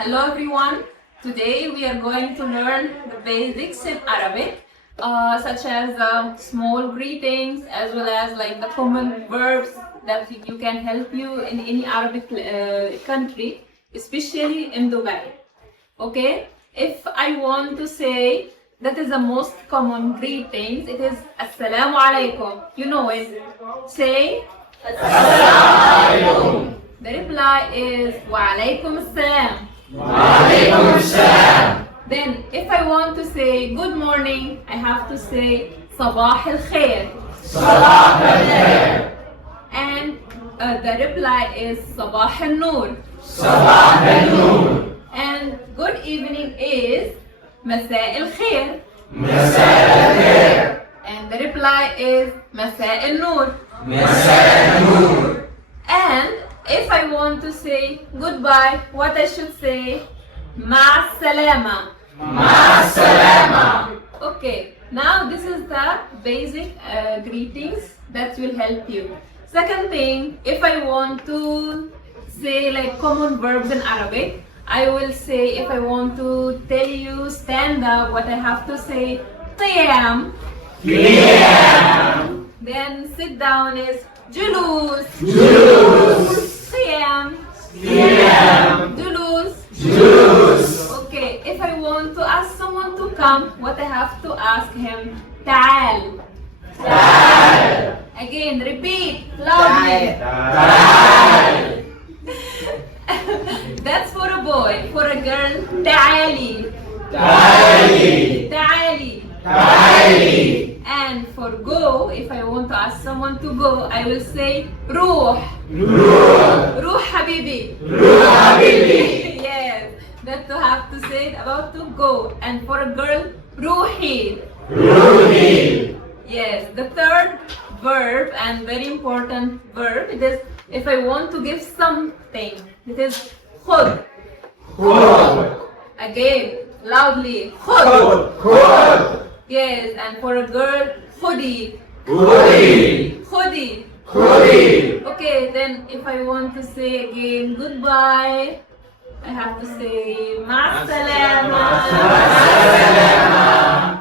Hello everyone. Today we are going to learn the basics in Arabic, such as small greetings as well as like the common verbs that you can help you in any Arabic country, especially in Dubai. Okay? If I want to say that is the most common greetings, it is Assalamu alaikum. You know it. Say Assalamu alaikum. The reply is Wa alaikum assalam. Walaikum salam. Then, if I want to say good morning, I have to say Sabah al Khair. Sabah al-khair. And the reply is Sabah al Noor. Sabah al-noor. And good evening is Masa al Khair. Masa al-khair. And the reply is Masa al Noor. Masa al-noor. And if I want to say goodbye, what I should say? Ma salama. Ma salama. Okay, now this is the basic greetings that will help you. Second thing, if I want to say like common verbs in Arabic, I will say, if I want to tell you stand up, what I have to say, qiyam. Qiyam. Then sit down is julus. Julus. Qiyam. Qiyam. Julus. Julus. Okay, if I want to ask someone to come, what I have to ask him? Ta'al. Ta'al. Again, repeat loudly. Ta'al. That's for a boy. For a girl, ta'ali. Ta'ali. Ta'ali. Ta'ali. And for go, if I want to ask someone to go, I will say ruh. Ruh. Ruh habibi. Ruh habibi. Yes, that to have to say it about to go. And for a girl, ruhi. Ruhi. Yes, the third verb and very important verb, it is if I want to give something, it is khud. Khud. Again, loudly, khud. Khud. Khud. Yes, and for a girl, khudi. Khudi. Khudi. Khudi. Okay, then if I want to say again goodbye, I have to say ma salama. Ma salama.